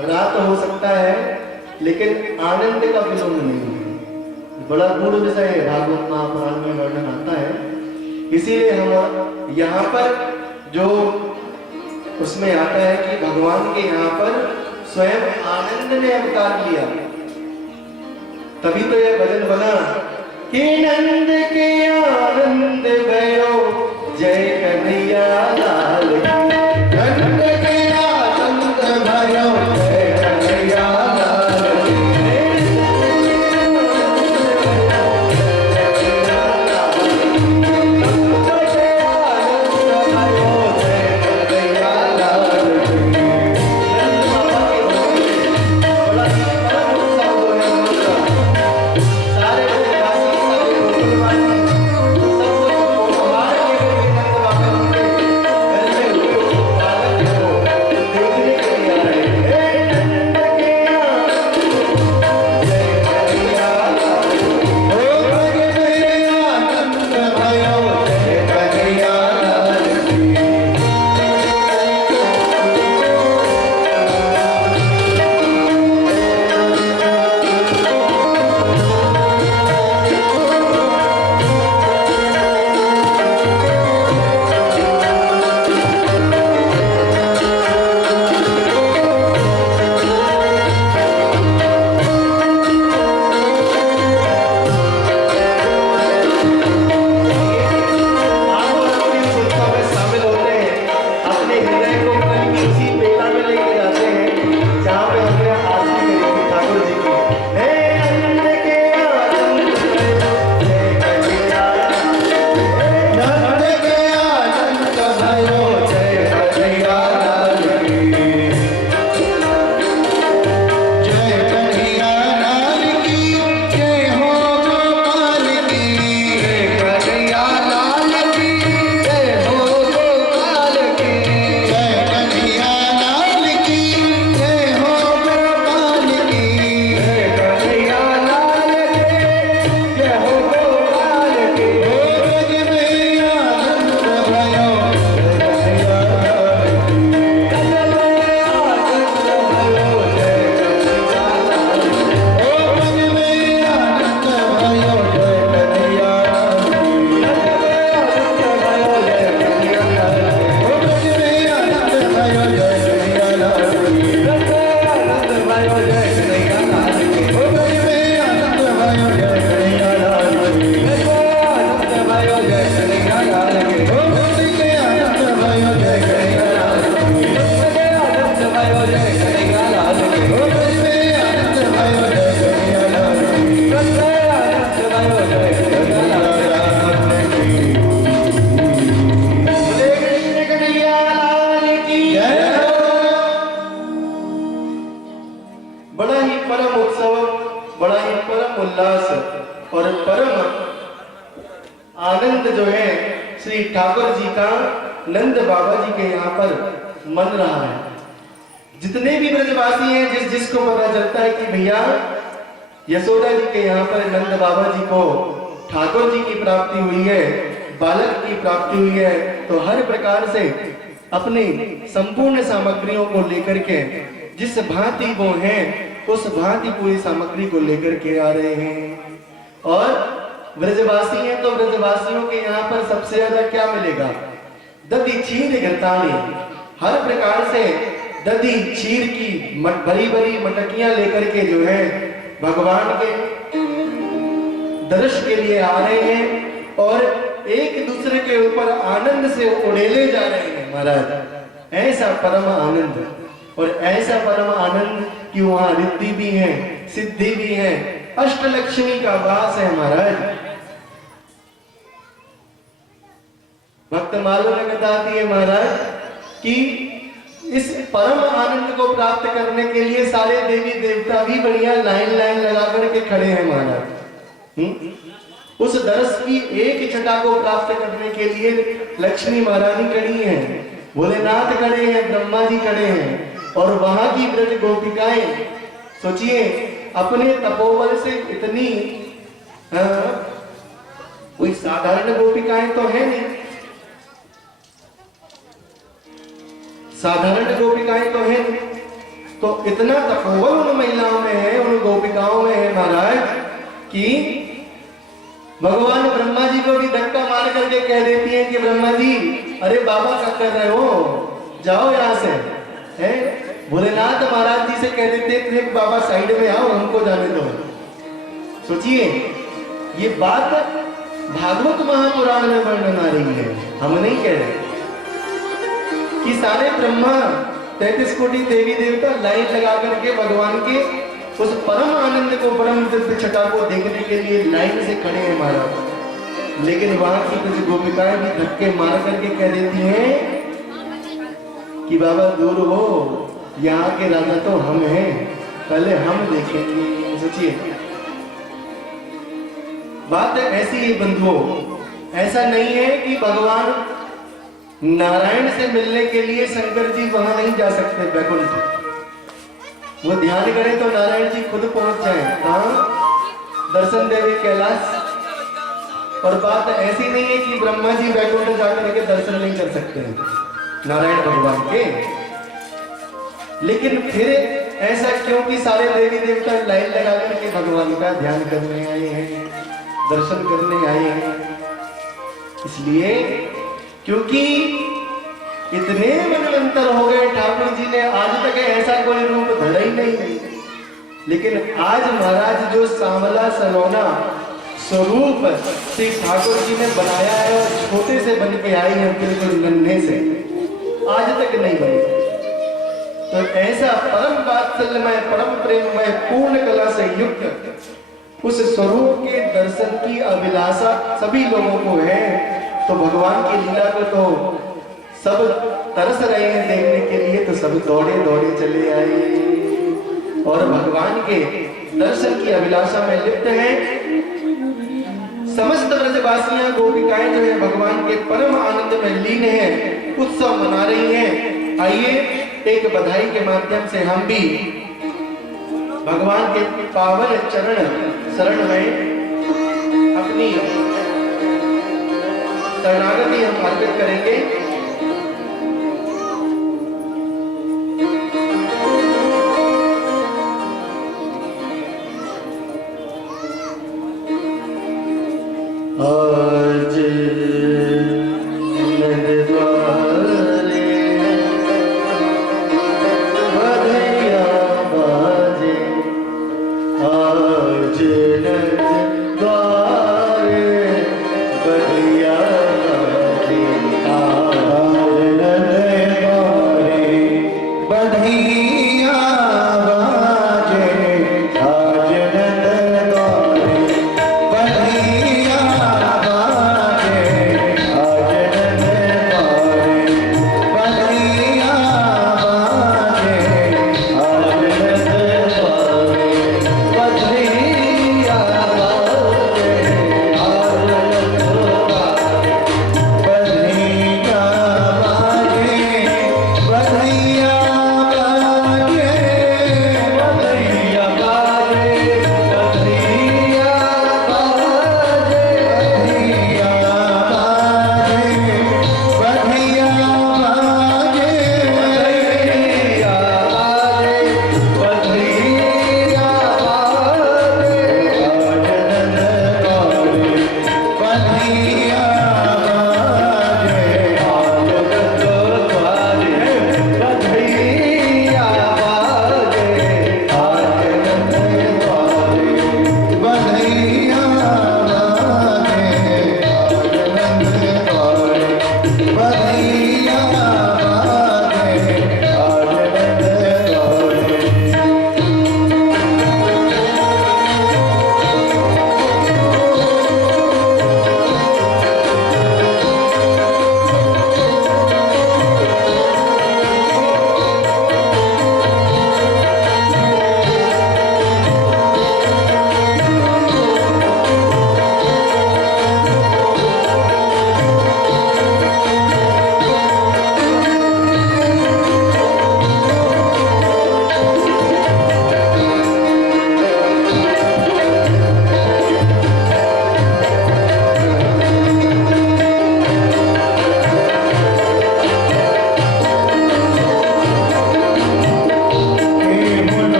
रात हो सकता है लेकिन आनंद का विलोम नहीं है। बड़ा गूढ़ विषय है, भागवत महापुराण में वर्णन आता है। इसीलिए हम यहाँ पर जो उसमें आता है कि भगवान के यहाँ पर स्वयं आनंद ने अवतार लिया, तभी तो यह भजन बना कि नंद के आनंद भयो जय कन्हैया लाल की। नंद के आनंद भयो जय कन्हैया लाल की। आनंद जो है श्री ठाकुर जी का नंद बाबा जी के यहाँ पर मन रहा है। जितने भी ब्रजवासी हैं, जिसको पता चलता है कि भैया यशोदा जी के यहाँ पर नंद बाबा जी को ठाकुर जी की प्राप्ति हुई है, बालक की प्राप्ति हुई है, तो हर प्रकार से अपनी संपूर्ण सामग्रियों को लेकर के जिस भांति वो हैं उस भांति पूरी सामग्री को लेकर के आ रहे हैं। और ब्रजवासी हैं तो ब्रजवासियों के यहाँ पर सबसे ज्यादा क्या मिलेगा? दधी क्षीर घृतानी, हर प्रकार से दधी क्षीर की बड़ी बड़ी मटकियां लेकर के जो है भगवान के दर्शन के लिए आ रहे हैं और एक दूसरे के ऊपर आनंद से उड़ेले जा रहे हैं महाराज। ऐसा परम आनंद, और ऐसा परम आनंद कि वहां रिद्धि भी है, सिद्धि भी है, अष्टलक्ष्मी का वास है महाराज। भक्त मालूम ने बता दिए महाराज कि इस परम आनंद को प्राप्त करने के लिए सारे देवी देवता भी बढ़िया लाइन लगा करके खड़े हैं महाराज। उस दरस की एक छटा को प्राप्त करने के लिए लक्ष्मी महारानी खड़ी हैं, भोलेनाथ खड़े हैं, ब्रह्मा जी खड़े हैं, और वहां की ब्रज गोपिकाएं सोचिए अपने तपोबल से इतनी, कोई साधारण गोपिकाएं तो है नहीं, साधारण गोपिकाएं तो है नहीं, तो इतना तपोबल उन महिलाओं में है, उन गोपिकाओं में है महाराज, कि भगवान ब्रह्मा जी को भी धक्का मार करके कह देती है कि ब्रह्मा जी अरे बाबा क्या कर रहे हो, जाओ यहाँ से। है भोलेनाथ महाराज जी से कह देते थे बाबा साइड में आओ, हमको जाने दो। सोचिए ये बात भागवत महापुराण में वर्णन आ रही है, हम नहीं कह रहे। कि सारे ब्रह्मा 33 कोटि देवी देवता लाइन लगा करके भगवान के उस परम आनंद को, परम दिव्य छटा को देखने के लिए लाइन से खड़े हैं महाराज। लेकिन वहां की कुछ गोपिकाएं भी धक्के मार करके कह देती हैं कि बाबा दूर हो, यहाँ के राजा तो हम हैं, पहले हम देखेंगे। सोचिए बात ऐसी है बंधुओं, ऐसा नहीं है कि भगवान नारायण से मिलने के लिए शंकर जी वहां नहीं जा सकते वैकुंठ। वो ध्यान करें तो नारायण जी खुद पहुंच जाए, हाँ दर्शन देवे कैलाश। और बात ऐसी नहीं है कि ब्रह्मा जी वैकुंठ जाकर के दर्शन नहीं कर सकते हैं नारायण भगवान के। लेकिन फिर ऐसा क्यों कि सारे देवी देवता लाइन लगा करके भगवान का ध्यान करने आए हैं, दर्शन करने आए हैं? इसलिए क्योंकि इतने मनवंतर हो गए, ठाकुर जी ने आज तक ऐसा कोई रूप धरा ही नहीं। लेकिन आज महाराज जो सांवला सलोना स्वरूप श्री ठाकुर जी ने बनाया है, और छोटे से बन के आई है, बिल्कुल नन्हे से, आज तक नहीं बनी। तो ऐसा परम वात्सल्यमय, परम प्रेममय, पूर्ण कला से युक्त उस स्वरूप के दर्शन की अभिलाषा सभी लोगों को है। तो भगवान की लीला को तो सब तरस रहे हैं देखने के लिए, तो सब दौड़े दौड़े चले आए और भगवान के दर्शन की अभिलाषा में लिप्त हैं। समस्त ब्रजवासियां गोपिकाएं जो है भगवान के परम आनंद में लीन हैं, उत्सव मना रही हैं। आइए एक बधाई के माध्यम से हम भी भगवान के पावन चरण शरण में अपनी शरणागति हम अर्पित करेंगे। आज बढ़िया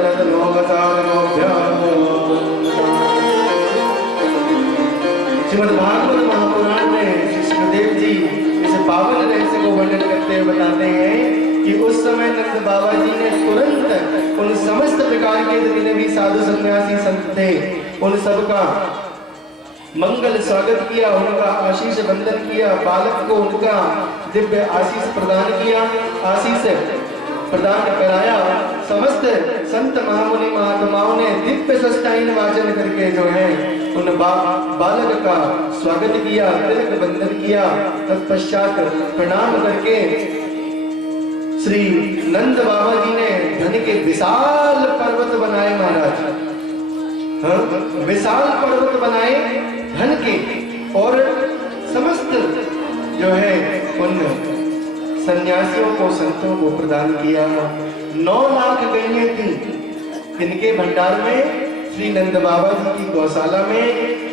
दशरथ 9,9 श्रीमद् भागवत महापुराण में कृष्णदेव जी इस पावन रहस्य को वर्णन करते हुए बताते हैं कि उस समय नंद बाबा जी ने तुरंत उन समस्त प्रकार के जितने भी साधु सन्यासी संत थे उन सबका मंगल स्वागत किया, उनका आशीष बंदन किया, बालक को उनका दिव्य आशीष प्रदान किया, आशीष प्रदान कराया। समस्त संत महामुनि महात्माओं ने दिव्य सष्टाइन वाचन करके जो है उन बालक का स्वागत किया, तिलक बंदन किया। तत्पश्चात प्रणाम करके श्री नंद बाबा जी ने धन के विशाल पर्वत बनाए महाराज, विशाल पर्वत बनाए धन के, और समस्त जो है उन सन्यासियों को संतों को प्रदान किया। 9 लाख गैयें थी इनके भंडार में। श्री नंद बाबा जी की गौशाला में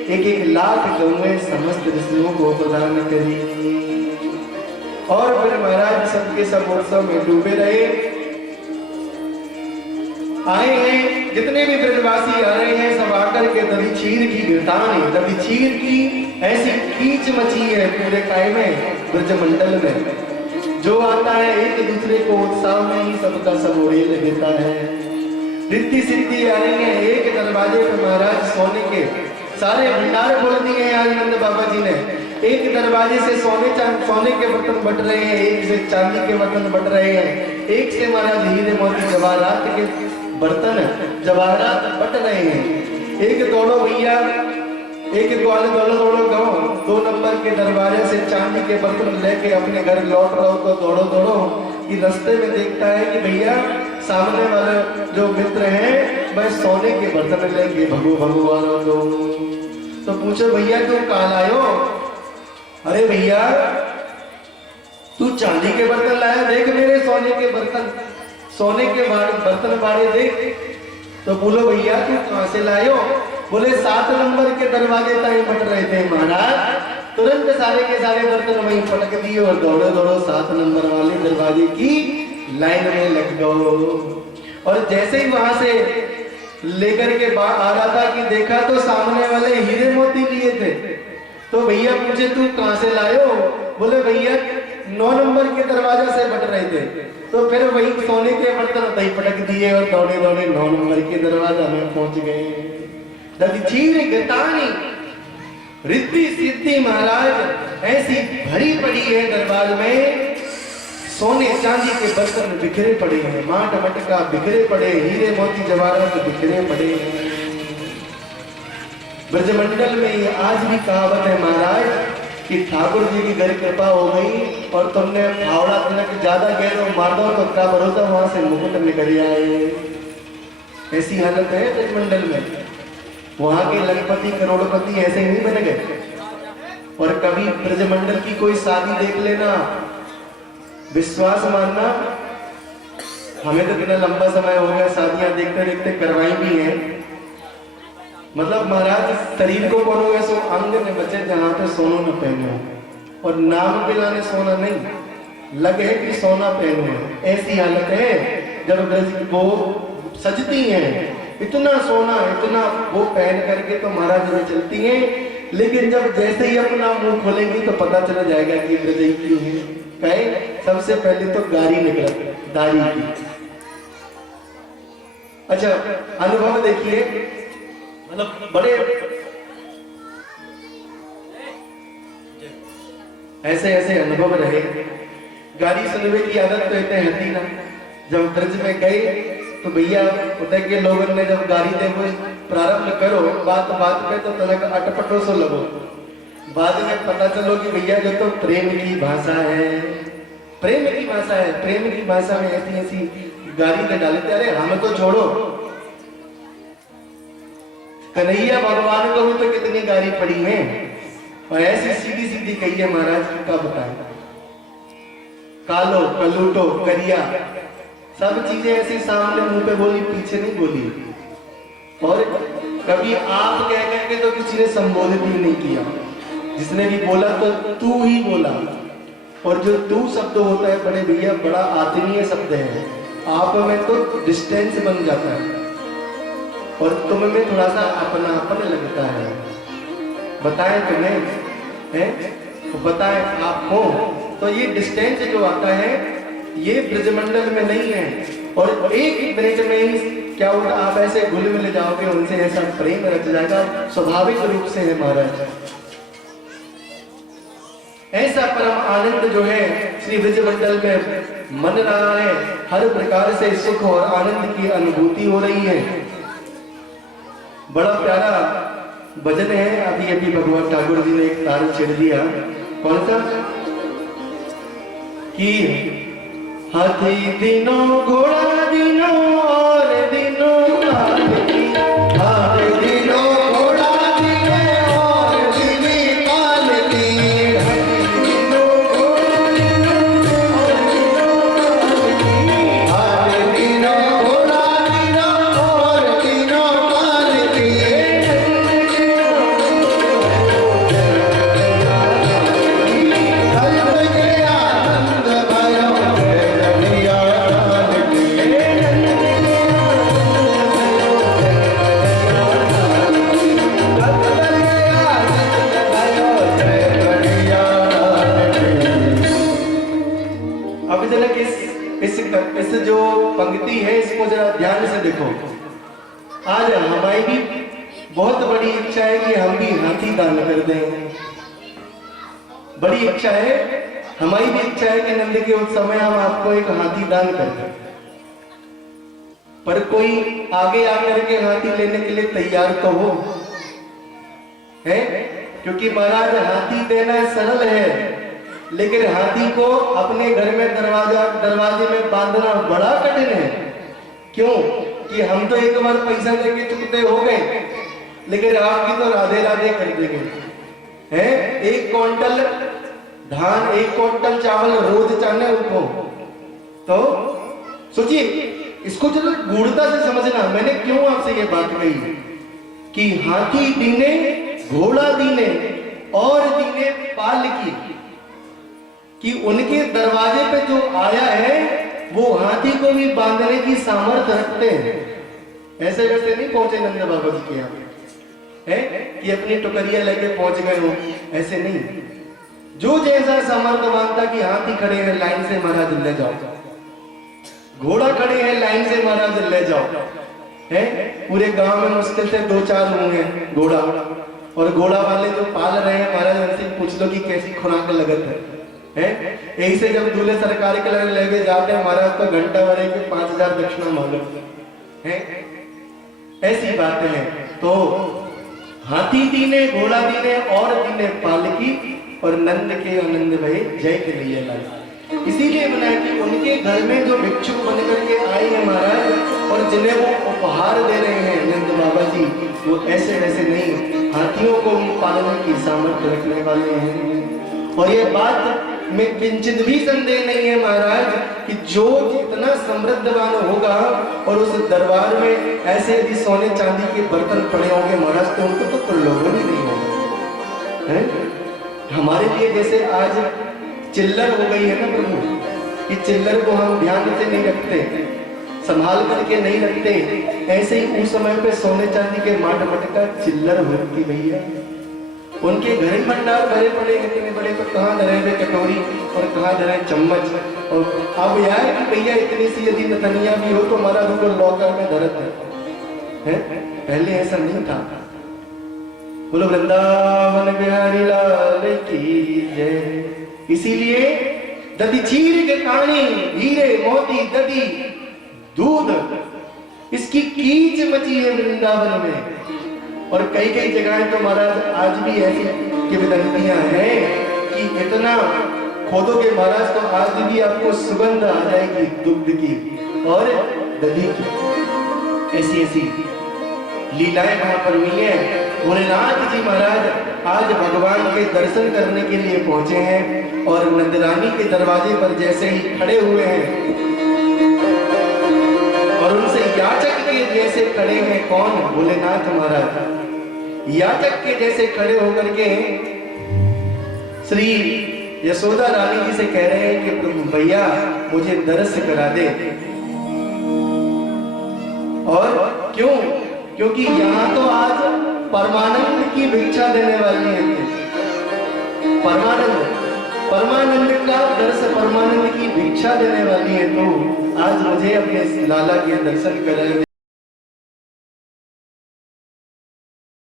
1-1 लाख गौएं समस्त ऋषियों को प्रदान करी। और फिर महाराज सबके सब उत्सव में डूबे रहे। आए हैं जितने भी ब्रजवासी आ रहे हैं सब आकर के दधिचीर की गिरदान, दधिचीर की ऐसी कीच मची है पूरे काय में ब्रजमंडल में। जो आता है एक दूसरे को उत्साह में ही सबका सब उड़ेल देता है। रिद्धि सिद्धि आ रही है। एक दरवाजे पर महाराज सोने के सारे भंडार खोल दिए हैं आज नंद बाबा जी ने। एक दरवाजे से सोने के बर्तन बट रहे हैं, एक से चांदी के बर्तन बट रहे हैं, एक से महाराज हीरे मोती जवाहरात के बर्तन जवाहरात बट रहे हैं। एक दौड़ो भैया, एक वाले दौड़ो गाओ। 2 नंबर के दरवाजे से चांदी के बर्तन लेके अपने घर लौट रहा हो तो दौड़ो कि रास्ते में देखता है कि भैया सामने वाले जो मित्र हैं वह सोने के बर्तन लेके भगो आ रहा हो। तो पूछो भैया तू कहाँ लायो? अरे भैया तू चांदी के बर्तन लाया, देख मेरे सोने के बर्तन, सोने के बर्तन बाड़े देख। तो बोलो भैया तू कहां से लायो? बोले 7 नंबर के दरवाजे तक बट रहे थे महाराज। तुरंत सारे के सारे बर्तन वहीं पटक दिए और दौड़ो 7 नंबर वाले दरवाजे की लाइन में लग गो। और जैसे ही वहां से लेकर के आ रहा था कि देखा तो सामने वाले हीरे मोती लिए थे। तो भैया पूछे तू कहां से लायो? बोले भैया 9 नंबर के दरवाजा से बट रहे थे। तो फिर वही सोने के बर्तन दही पटक दिए और दौड़े 9 नंबर के दरवाजा में पहुंच गए। दधिचीर गिरदानी रिद्धि सिद्धि महाराज ऐसी भरी पड़ी है दरबार में। सोने चांदी के बर्तन बिखरे पड़े हैं, माट मटका बिखरे पड़े, हीरे मोती जवाहरात बिखरे पड़े हैं। ब्रजमंडल में ये आज भी कहावत है महाराज कि ठाकुर जी की घर कृपा हो गई और तुमने फावड़ा तिलक ज्यादा गहरो मार दो तो क्या भरोसा वहां से मुकुट निकल आए। ऐसी हालत है ब्रजमंडल में। वहां के लखपति करोड़पति ऐसे नहीं बन गए। और कभी ब्रजमंडल की कोई शादी देख लेना, विश्वास मानना, हमें तो कितना लंबा समय हो गया शादियां देखते देखते करवाई भी हैं। मतलब महाराज शरीर को बोलो ऐसो अंग में बचे जहां पे सोना न पहनो, और नाम पे लाने सोना नहीं लगे कि सोना पहनो। ऐसी हालत है जब ब्रज वो सजती हैं, इतना सोना इतना वो पहन करके तो महाराज में चलती हैं। लेकिन जब जैसे ही अपना मुंह खोलेंगी तो पता चला जाएगा कि ब्रज की है। कहे सबसे पहले तो गाड़ी निकला दाढ़ी की। अच्छा अनुभव देखिए, मतलब बड़े ऐसे ऐसे अनुभव रहे। गाड़ी सुनने की आदत तो इतने हती ना। जब ब्रज में गए तो भैया उतर के लोगों ने जब गाड़ी देखो प्रारंभ करो बात पे तो तनक अटपटो सो लगो। बाद में पता चलो कि भैया जो तो प्रेम की भाषा है, प्रेम की भाषा है। प्रेम की भाषा में ऐसी ऐसी गाड़ी में डालते। अरे हम तो छोड़ो, कन्हैया भगवान को भी तो कितनी गाड़ी पड़ी है और ऐसी सीधी सीधी कही है महाराज का बताए। कालो कलूटो करिया सब चीजें ऐसी सामने मुंह पे बोली, पीछे नहीं बोली। और कभी आप कह करके तो किसी ने संबोधित ही नहीं किया। जिसने भी बोला तो तू ही बोला। और जो तू शब्द होता है बड़े भैया बड़ा आत्मीय शब्द है। आप में तो डिस्टेंस बन जाता है और तुम में थोड़ा सा अपनापन लगता है। बताएं तुम्हें है तो बताएं आप हो, तो ये डिस्टेंस जो आता है ये ब्रजमंडल में नहीं है। और एक मिनट में ही क्या होगा, आप ऐसे घुल मिल जाओगे उनसे, ऐसा प्रेम रच जाएगा स्वाभाविक रूप से है महाराज। ऐसा परम आनंद जो है श्री ब्रजमंडल में मन रहा है, हर प्रकार से सुख और आनंद की अनुभूति हो रही है। बड़ा प्यारा भजन है, अभी अभी भगवान ठाकुर जी ने एक तार छेड़ दिया, कौन सा कि हाथी दिनों घोड़ा दिनों और दिनों हाथी, हाथी दिनों घोड़ा दिनों और दिनों पालकी, इस जो पंक्ति है इसको जरा ध्यान से देखो। आज हमारी भी बहुत बड़ी इच्छा है कि हम भी हाथी दान कर दें। बड़ी इच्छा है, हमारी भी इच्छा है कि नंद के उत्सव में हम आपको एक हाथी दान कर दें, पर कोई आगे आकर के हाथी लेने के लिए तैयार तो हो है, क्योंकि महाराज हाथी देना सरल है लेकिन हाथी को अपने घर में दरवाजे में बांधना बड़ा कठिन है। क्यों कि हम तो एक बार पैसा देके चुकते हो गए, लेकिन आपकी तो राधे राधे कर देंगे हैं। 1 क्विंटल धान 1 क्विंटल चावल रोज चाहिए उनको, तो सोचिए इसको चलो गूढ़ता से समझना। मैंने क्यों आपसे ये बात कही कि हाथी दीने घोड़ा दीने और दीने पालकी, कि उनके दरवाजे पे जो आया है वो हाथी को भी बांधने की सामर्थ्य रखते हैं। ऐसे वैसे नहीं पहुंचे नंद बाबा जी के यहाँ है कि अपनी टुकरिया लेके पहुंच गए हो, ऐसे नहीं। जो जैसा सामर्थ्यवान था कि हाथी खड़े हैं लाइन से महाराज ले जाओ, घोड़ा खड़े हैं लाइन से महाराज ले जाओ है। पूरे गांव में मुश्किल से 2-4 होंगे घोड़ा, और घोड़ा वाले जो पाल रहे हैं महाराज उनसे पूछ लो कि कैसी खुराक लगत है। यही से जब दूल्हे सरकारी के लेके जाते हैं महाराज तो घंटा भरे के 5000 दक्षिणा मांगो है। ऐसी बातें हैं। तो हाथी दीने घोड़ा दीने और दीने पालकी, और नंद के आनंद भय जय के लिए लाए। इसीलिए बनाया कि उनके घर में जो भिक्षु बनकर के आए हैं महाराज, और जिन्हें वो उपहार दे रहे हैं नंद बाबा जी, वो ऐसे वैसे नहीं, हाथियों को भी पालने की सामर्थ्य रखने वाले हैं। और ये बात में किंचित भी संदेह नहीं है महाराज कि जो जितना समृद्धवान होगा और उस दरबार में ऐसे यदि सोने चांदी के बर्तन पड़े होंगे महाराज, तो उनको तो लोगों ही नहीं होगा। हमारे लिए जैसे आज चिल्लर हो गई है ना प्रभु, कि चिल्लर को हम ध्यान से नहीं रखते, संभाल करके नहीं रखते, ऐसे ही उस समय पे सोने चांदी के माट मटका चिल्लर होती भैया। उनके घर ही भंडार भरे पड़े इतने बड़े, तो कहाँ धरे हुए कटोरी और कहाँ धरे चम्मच। और अब यार कि भैया इतनी सी यदि नथनिया भी हो तो हमारा रूप लॉकर में धरत है। पहले ऐसा नहीं था। बोलो वृंदावन बिहारी लाल की जय। इसीलिए दधी चीर के कहानी, हीरे मोती दधी दूध, इसकी कीच मची है वृंदावन में। और कई कई जगहें तो महाराज आज भी ऐसी किंवदंतियां हैं कि इतना खोदोगे महाराज तो आज भी आपको सुगंध आ जाएगी दुग्ध की और दही की। ऐसी ऐसी लीलाएं वहां पर हुई हैं। भोलेनाथ जी महाराज आज भगवान के दर्शन करने के लिए पहुंचे हैं, और नंदरानी के दरवाजे पर जैसे ही खड़े हुए हैं और उनसे याचक के जैसे खड़े हैं, कौन? भोलेनाथ महाराज याचक के जैसे खड़े होकर के श्री यशोदा रानी जी से कह रहे हैं कि तुम भैया मुझे दर्श करा दे। क्योंकि यहाँ तो आज परमानंद की भिक्षा देने वाली है। परमानंद, परमानंद का दर्श, परमानंद की भिक्षा देने वाली है। तो आज मुझे अपने लाला के दर्शन कराए।